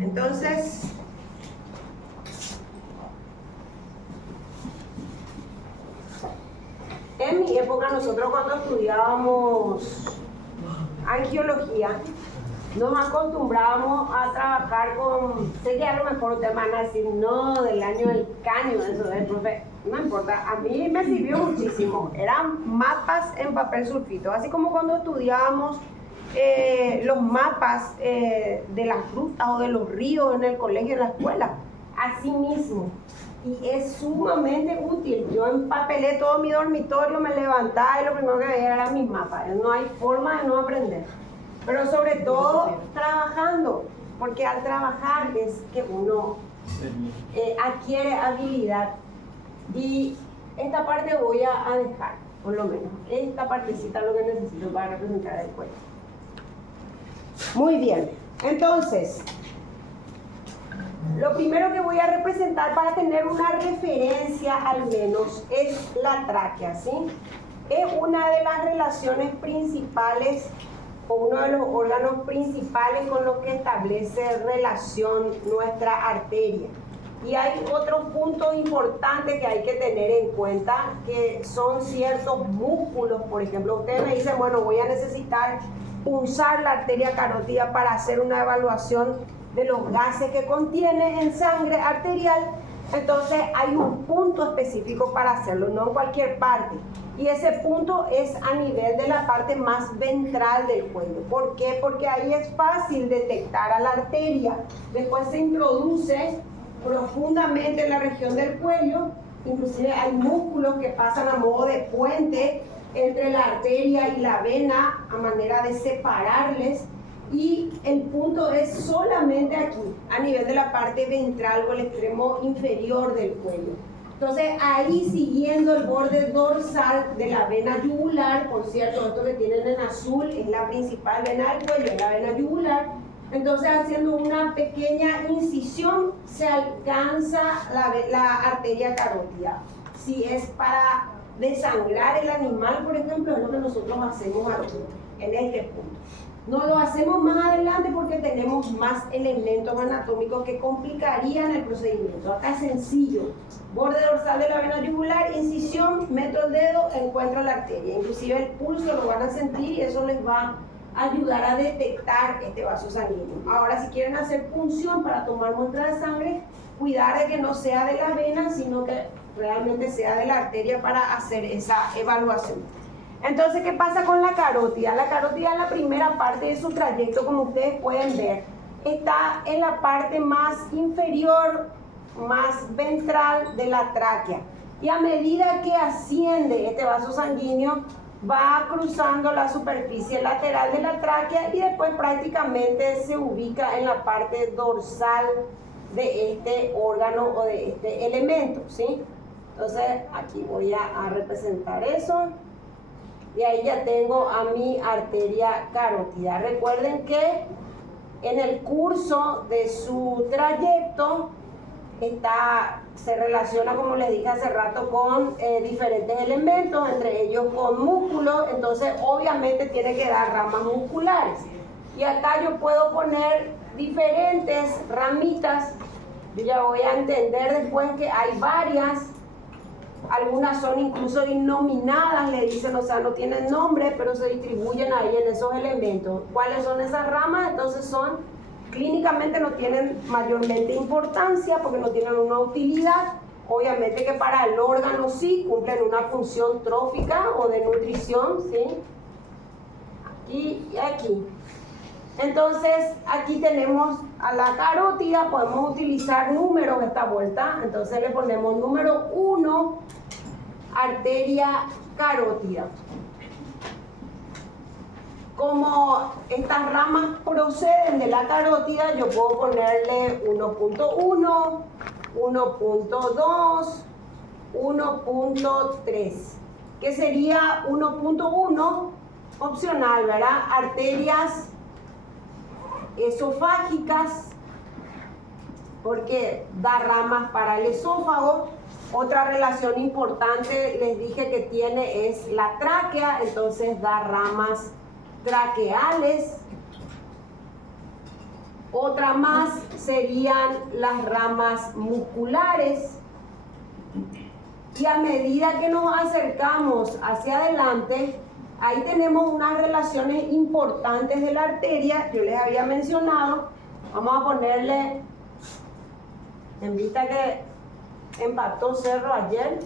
Entonces, en mi época, nosotros cuando estudiábamos angiología, nos acostumbrábamos a trabajar con, sé que a lo mejor ustedes van a decir, no, del año del caño, eso del profe, no importa, a mí me sirvió muchísimo. Eran mapas en papel sulfito, así como cuando estudiábamos los mapas de las rutas o de los ríos en el colegio, en la escuela, así mismo. Y es sumamente útil. Yo empapelé todo mi dormitorio, me levantaba y lo primero que veía eran mis mapas. No hay forma de no aprender. Pero sobre todo trabajando, porque al trabajar es que uno adquiere habilidad. Y esta parte voy a dejar, por lo menos. Esta partecita es lo que necesito para representar el cuello. Muy bien. Entonces, lo primero que voy a representar para tener una referencia al menos es la tráquea, ¿sí? Es una de las relaciones principales o uno de los órganos principales con los que establece relación nuestra arteria. Y hay otros puntos importantes que hay que tener en cuenta, que son ciertos músculos. Por ejemplo, ustedes me dicen, bueno, voy a necesitar punzar la arteria carótida para hacer una evaluación de los gases que contiene en sangre arterial. Entonces hay un punto específico para hacerlo, no en cualquier parte. Y ese punto es a nivel de la parte más ventral del cuello. ¿Por qué? Porque ahí es fácil detectar a la arteria. Después se introduce profundamente en la región del cuello. Inclusive hay músculos que pasan a modo de puente entre la arteria y la vena, a manera de separarles. Y el punto es solamente aquí, a nivel de la parte ventral o el extremo inferior del cuello. Entonces, ahí siguiendo el borde dorsal de la vena yugular, por cierto, esto que tienen en azul es la principal vena del cuello, es la vena yugular. Entonces, haciendo una pequeña incisión, se alcanza la arteria carótida. Si es para desangrar el animal, por ejemplo, es lo que nosotros hacemos aquí, en este punto. No lo hacemos más adelante porque tenemos más elementos anatómicos que complicarían el procedimiento. Acá es sencillo. Borde dorsal de la vena yugular, incisión, meto el dedo, encuentro la arteria. Inclusive el pulso lo van a sentir y eso les va a ayudar a detectar este vaso sanguíneo. Ahora, si quieren hacer punción para tomar muestra de sangre, cuidar de que no sea de la vena, sino que realmente sea de la arteria para hacer esa evaluación. Entonces, ¿qué pasa con la carótida? La carótida, en la primera parte de su trayecto, como ustedes pueden ver, está en la parte más inferior, más ventral de la tráquea. Y a medida que asciende este vaso sanguíneo, va cruzando la superficie lateral de la tráquea y después prácticamente se ubica en la parte dorsal de este órgano o de este elemento, ¿sí? Entonces aquí voy a representar eso y ahí ya tengo a mi arteria carótida. Recuerden que en el curso de su trayecto se relaciona, como les dije hace rato, con diferentes elementos, entre ellos con músculos, entonces obviamente tiene que dar ramas musculares. Y acá yo puedo poner diferentes ramitas, yo ya voy a entender después que hay varias, algunas son incluso innominadas, le dicen, o sea, no tienen nombre, pero se distribuyen ahí en esos elementos. ¿Cuáles son esas ramas? Entonces clínicamente no tienen mayormente importancia porque no tienen una utilidad. Obviamente que para el órgano sí cumplen una función trófica o de nutrición, ¿sí? Aquí y aquí. Entonces aquí tenemos a la carótida, podemos utilizar números esta vuelta, entonces le ponemos número 1, arteria carótida. Como estas ramas proceden de la carótida, yo puedo ponerle 1.1, 1.2, 1.3. ¿Qué sería 1.1? Opcional, ¿verdad? Arterias esofágicas, porque da ramas para el esófago. Otra relación importante les dije que tiene es la tráquea, entonces da ramas traqueales. Otra más serían las ramas musculares. Y a medida que nos acercamos hacia adelante, ahí tenemos unas relaciones importantes de la arteria. Yo les había mencionado, vamos a ponerle, en vista que empató Cerro ayer,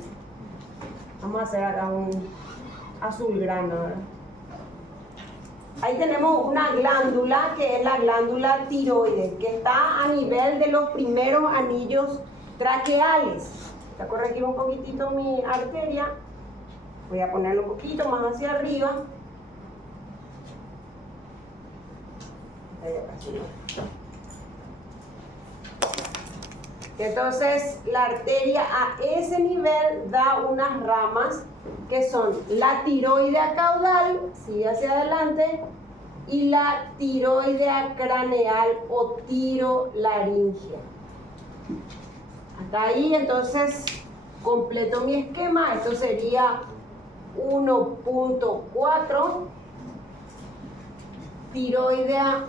vamos a hacer acá un azulgrana, ¿verdad? Ahí tenemos una glándula que es la glándula tiroides, que está a nivel de los primeros anillos traqueales. Voy a corregir un poquitito mi arteria, voy a ponerlo un poquito más hacia arriba. Entonces la arteria a ese nivel da unas ramas que son la tiroidea caudal, sigue hacia adelante, y la tiroidea craneal o tirolaringea. Hasta ahí, entonces completo mi esquema. Esto sería 1.4, tiroidea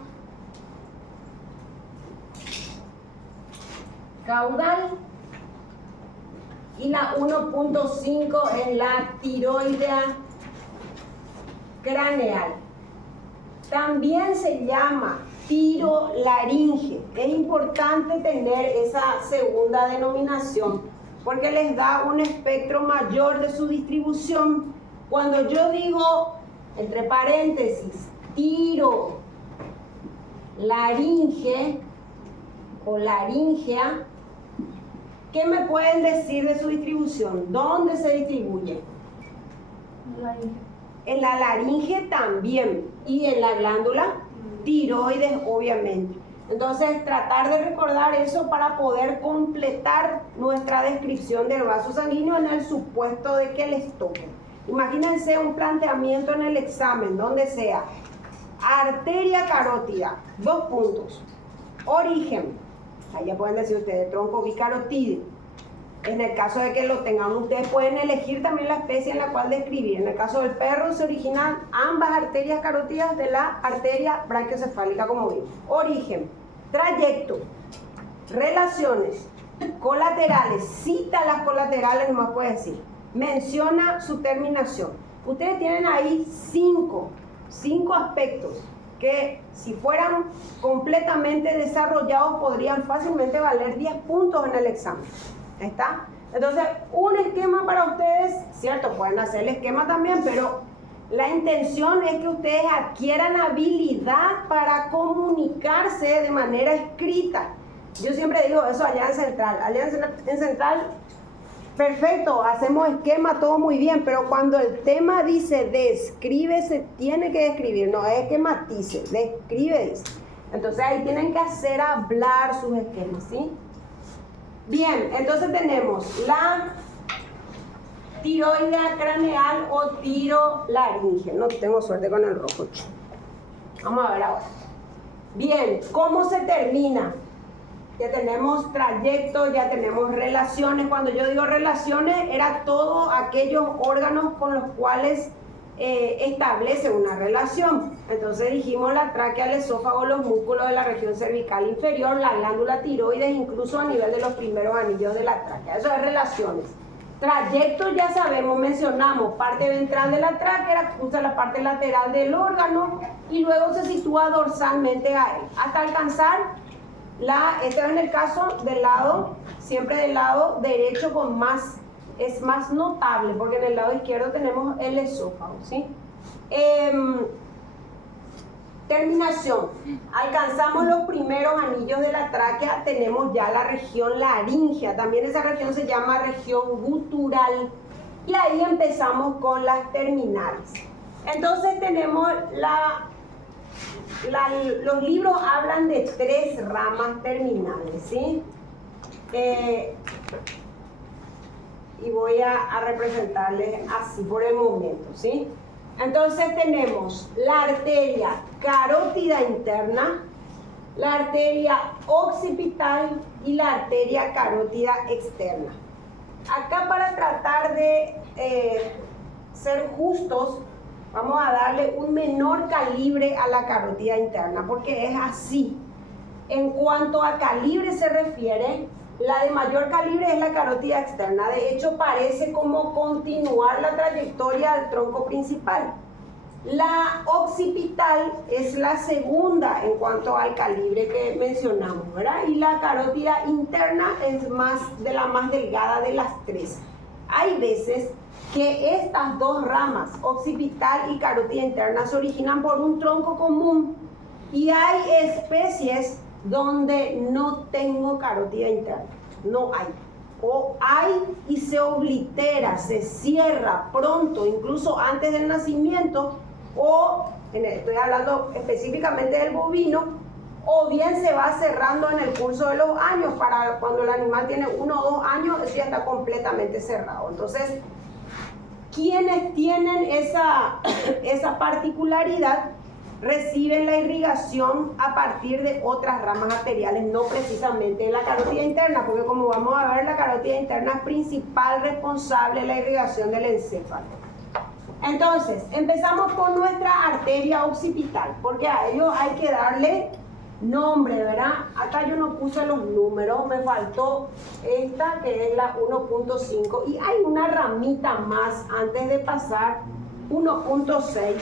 caudal, y la 1.5 es la tiroidea craneal. También se llama tirolaringe. Es importante tener esa segunda denominación porque les da un espectro mayor de su distribución. Cuando yo digo, entre paréntesis, tirolaringe o laringea, ¿qué me pueden decir de su distribución? ¿Dónde se distribuye? En la laringe también, y en la glándula tiroides, obviamente. Entonces, tratar de recordar eso para poder completar nuestra descripción del vaso sanguíneo en el supuesto de que les toque. Imagínense un planteamiento en el examen, donde sea arteria carótida, 2 puntos, origen, ahí ya pueden decir ustedes, tronco bicarotídeo. En el caso de que lo tengan, ustedes pueden elegir también la especie en la cual describir. En el caso del perro se originan ambas arterias carótidas de la arteria brachiocefálica, como vimos. Origen, trayecto, relaciones, colaterales, cita las colaterales, nomás puede decir. Menciona su terminación. Ustedes tienen ahí 5 aspectos que si fueran completamente desarrollados podrían fácilmente valer 10 puntos en el examen. ¿Ahí está? Entonces, un esquema para ustedes, cierto, pueden hacer el esquema también, pero la intención es que ustedes adquieran habilidad para comunicarse de manera escrita. Yo siempre digo eso allá en Central. Allá en Central Perfecto, hacemos esquema, todo muy bien, pero cuando el tema dice describe, se tiene que describir, no es esquematice, describe, dice. Entonces ahí tienen que hacer hablar sus esquemas, ¿sí? Bien, entonces tenemos la tiroidea craneal o tirolaringe. No tengo suerte con el rojo. Vamos a ver ahora. Bien, ¿cómo se termina? Ya tenemos trayecto, ya tenemos relaciones. Cuando yo digo relaciones, era todos aquellos órganos con los cuales establece una relación. Entonces dijimos la tráquea, el esófago, los músculos de la región cervical inferior, la glándula tiroides, incluso a nivel de los primeros anillos de la tráquea. Eso es relaciones. Trayecto ya sabemos, mencionamos, parte ventral de la tráquea, cruza la parte lateral del órgano y luego se sitúa dorsalmente a él, hasta alcanzar este es en el caso del lado, siempre del lado derecho con más, es más notable, porque en el lado izquierdo tenemos el esófago, ¿sí? Terminación. Alcanzamos los primeros anillos de la tráquea, tenemos ya la región laríngea, también esa región se llama región gutural, y ahí empezamos con las terminales. Entonces tenemos los libros hablan de 3 ramas terminales, ¿sí? Y voy a representarles así por el momento, ¿sí? Entonces tenemos la arteria carótida interna, la arteria occipital y la arteria carótida externa. Acá, para tratar de ser justos, vamos a darle un menor calibre a la carótida interna, porque es así. En cuanto a calibre se refiere, la de mayor calibre es la carótida externa. De hecho, parece como continuar la trayectoria del tronco principal. La occipital es la segunda en cuanto al calibre que mencionamos, ¿verdad? Y la carótida interna es de la más delgada de las 3. Hay veces que estas 2 ramas, occipital y carótida interna, se originan por un tronco común, y hay especies donde no tengo carótida interna, no hay, o hay y se oblitera, se cierra pronto, incluso antes del nacimiento, o estoy hablando específicamente del bovino, o bien se va cerrando en el curso de los años. Para cuando el animal tiene 1 o 2 años, eso ya está completamente cerrado. Entonces, quienes tienen esa particularidad reciben la irrigación a partir de otras ramas arteriales, no precisamente de la carótida interna, porque como vamos a ver, la carótida interna es principal responsable de la irrigación del encéfalo. Entonces, empezamos con nuestra arteria occipital, porque a ello hay que darle nombre, ¿verdad? Acá yo no puse los números, me faltó esta que es la 1.5, y hay una ramita más antes de pasar, 1.6,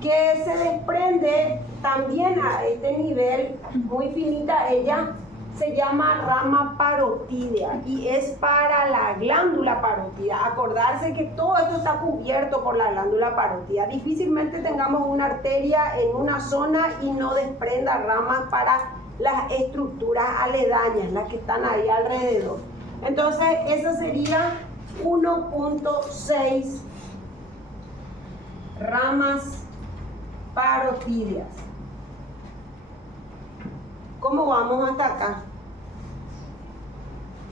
que se desprende también a este nivel, muy finita ella, se llama rama parotídea y es para la glándula parótida. Acordarse que todo esto está cubierto por la glándula parótida. Difícilmente tengamos una arteria en una zona y no desprenda ramas para las estructuras aledañas, las que están ahí alrededor. Entonces, esa sería 1.6 ramas parotídeas. ¿Cómo vamos hasta acá?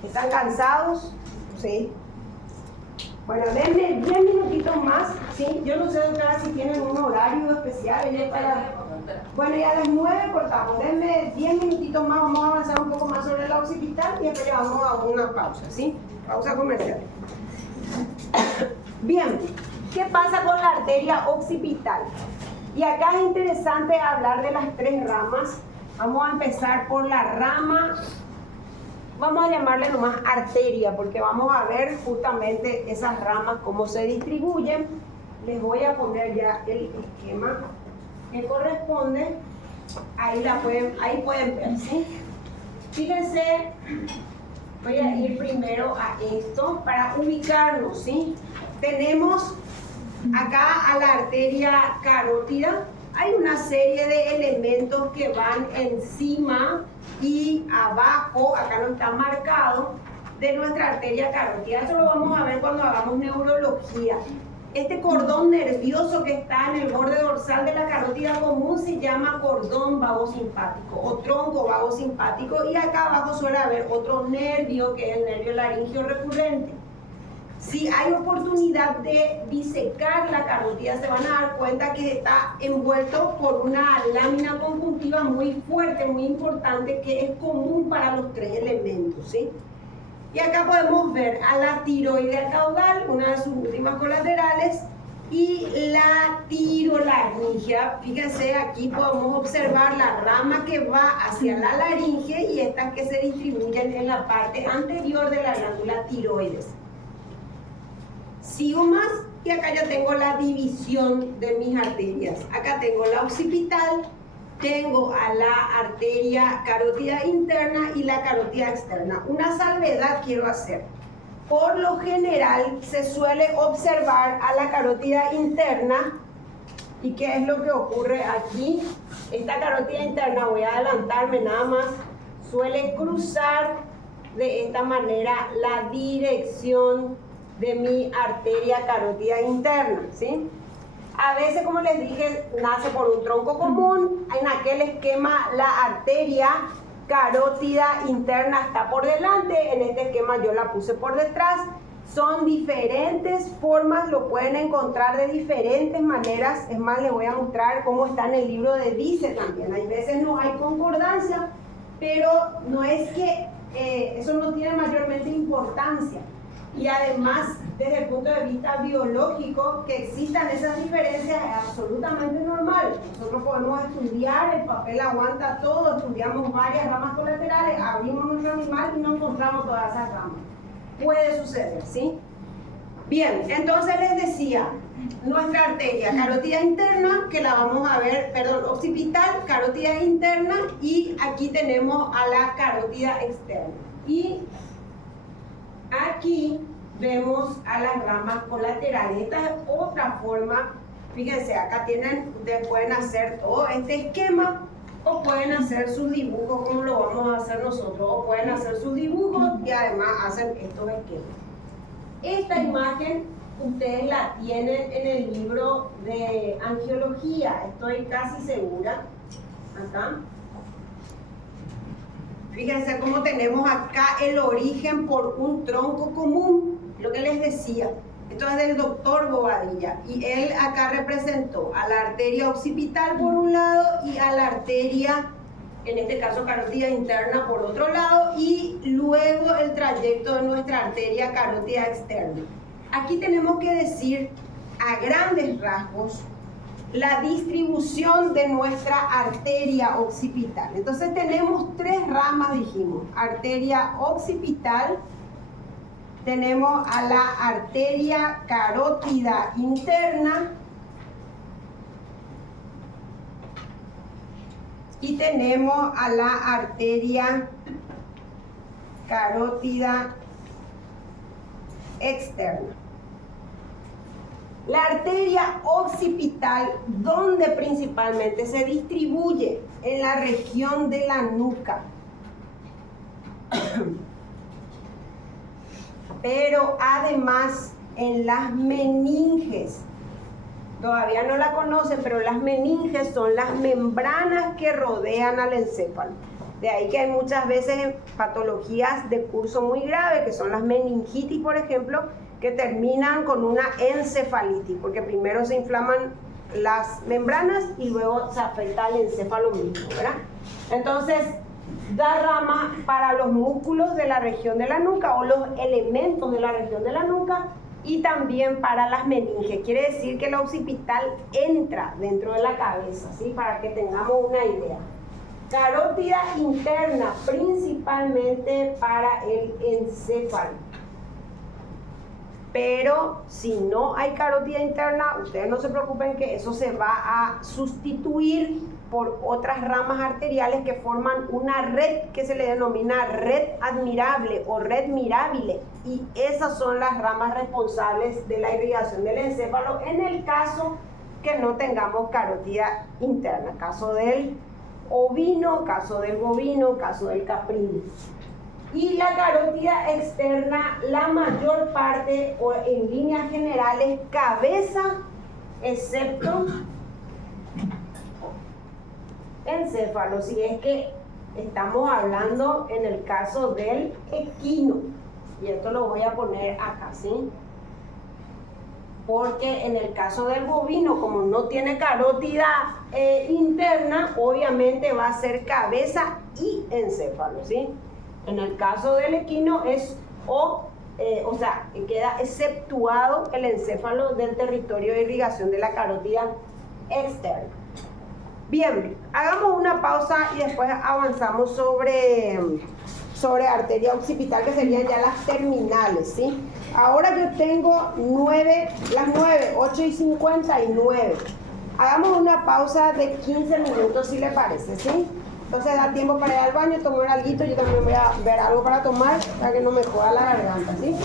¿Están cansados? Sí. Bueno, denme 10 minutitos más, ¿sí? Yo no sé si tienen un horario especial. Bueno, ya a las 9 cortamos. Denme 10 minutitos más, vamos a avanzar un poco más sobre la occipital y después vamos a una pausa, ¿sí? Pausa comercial. Bien, ¿qué pasa con la arteria occipital? Y acá es interesante hablar de las 3 ramas. Vamos a empezar por la rama, vamos a llamarle nomás arteria, porque vamos a ver justamente esas ramas, cómo se distribuyen. Les voy a poner ya el esquema que corresponde. Ahí pueden ver, ¿sí? Fíjense, voy a ir primero a esto para ubicarnos, ¿sí? Tenemos acá a la arteria carótida. Hay una serie de elementos que van encima y abajo, acá no está marcado, de nuestra arteria carótida. Eso lo vamos a ver cuando hagamos neurología. Este cordón nervioso que está en el borde dorsal de la carótida común se llama cordón vagosimpático o tronco vagosimpático, y acá abajo suele haber otro nervio que es el nervio laringio recurrente. Si hay oportunidad de disecar la carótida, se van a dar cuenta que está envuelto por una lámina conjuntiva muy fuerte, muy importante, que es común para los tres elementos, ¿sí? Y acá podemos ver a la tiroidea caudal, una de sus últimas colaterales, y la tirolaringia. Fíjense, aquí podemos observar la rama que va hacia la laringe y estas que se distribuyen en la parte anterior de la glándula tiroides. Sigo más y acá ya tengo la división de mis arterias. Acá tengo la occipital, tengo a la arteria carótida interna y la carótida externa. Una salvedad quiero hacer. Por lo general se suele observar a la carótida interna. ¿Y qué es lo que ocurre aquí? Esta carótida interna, voy a adelantarme nada más, suele cruzar de esta manera la dirección de mi arteria carótida interna, ¿sí? A veces, como les dije, nace por un tronco común. En aquel esquema la arteria carótida interna está por delante, en este esquema yo la puse por detrás. Son diferentes formas, lo pueden encontrar de diferentes maneras. Es más, les voy a mostrar cómo está en el libro de Dice también. Hay veces no hay concordancia, pero no es que eso no tiene mayormente importancia. Y además, desde el punto de vista biológico, que existan esas diferencias es absolutamente normal. Nosotros podemos estudiar, el papel aguanta todo, estudiamos varias ramas colaterales, abrimos nuestro animal y no encontramos todas esas ramas. Puede suceder, ¿sí? Bien, entonces les decía, nuestra arteria carótida interna, que la vamos a ver, perdón, occipital, carótida interna, y aquí tenemos a la carótida externa. Y aquí vemos a las ramas colaterales. Esta es otra forma. Fíjense, acá ustedes pueden hacer todo este esquema o pueden hacer sus dibujos como lo vamos a hacer nosotros, o pueden hacer sus dibujos y además hacen estos esquemas. Esta imagen ustedes la tienen en el libro de angiología, estoy casi segura. Acá. Fíjense cómo tenemos acá el origen por un tronco común, lo que les decía. Esto es del doctor Bobadilla, y él acá representó a la arteria occipital por un lado y a la arteria, en este caso carótida interna, por otro lado, y luego el trayecto de nuestra arteria carótida externa. Aquí tenemos que decir a grandes rasgos la distribución de nuestra arteria occipital. Entonces tenemos tres ramas, dijimos: arteria occipital, tenemos a la arteria carótida interna y tenemos a la arteria carótida externa. La arteria occipital, donde principalmente se distribuye en la región de la nuca. Pero además en las meninges. Todavía no la conocen, pero las meninges son las membranas que rodean al encéfalo. De ahí que hay muchas veces patologías de curso muy grave, que son las meningitis, por ejemplo, que terminan con una encefalitis, porque primero se inflaman las membranas y luego se afecta al encéfalo mismo, ¿verdad? Entonces, da rama para los músculos de la región de la nuca o los elementos de la región de la nuca, y también para las meninges. Quiere decir que la occipital entra dentro de la cabeza, ¿sí? Para que tengamos una idea. Carótida interna, principalmente para el encéfalo. Pero si no hay carótida interna, ustedes no se preocupen, que eso se va a sustituir por otras ramas arteriales que forman una red que se le denomina red admirable o red mirabile, y esas son las ramas responsables de la irrigación del encéfalo en el caso que no tengamos carótida interna, caso del ovino, caso del bovino, caso del caprino. Y la carótida externa, la mayor parte, o en líneas generales, cabeza, excepto encéfalo, si es que estamos hablando en el caso del equino. Y esto lo voy a poner acá, ¿sí? Porque en el caso del bovino, como no tiene carótida interna, obviamente va a ser cabeza y encéfalo, ¿sí? En el caso del equino es o sea, queda exceptuado el encéfalo del territorio de irrigación de la carótida externa. Bien, hagamos una pausa y después avanzamos sobre arteria occipital, que serían ya las terminales, ¿sí? Ahora yo tengo las 9, 8 y 59. Hagamos una pausa de 15 minutos, si le parece, ¿sí? Entonces da tiempo para ir al baño, tomar algo, yo también voy a ver algo para tomar, para que no me joda la garganta, ¿sí?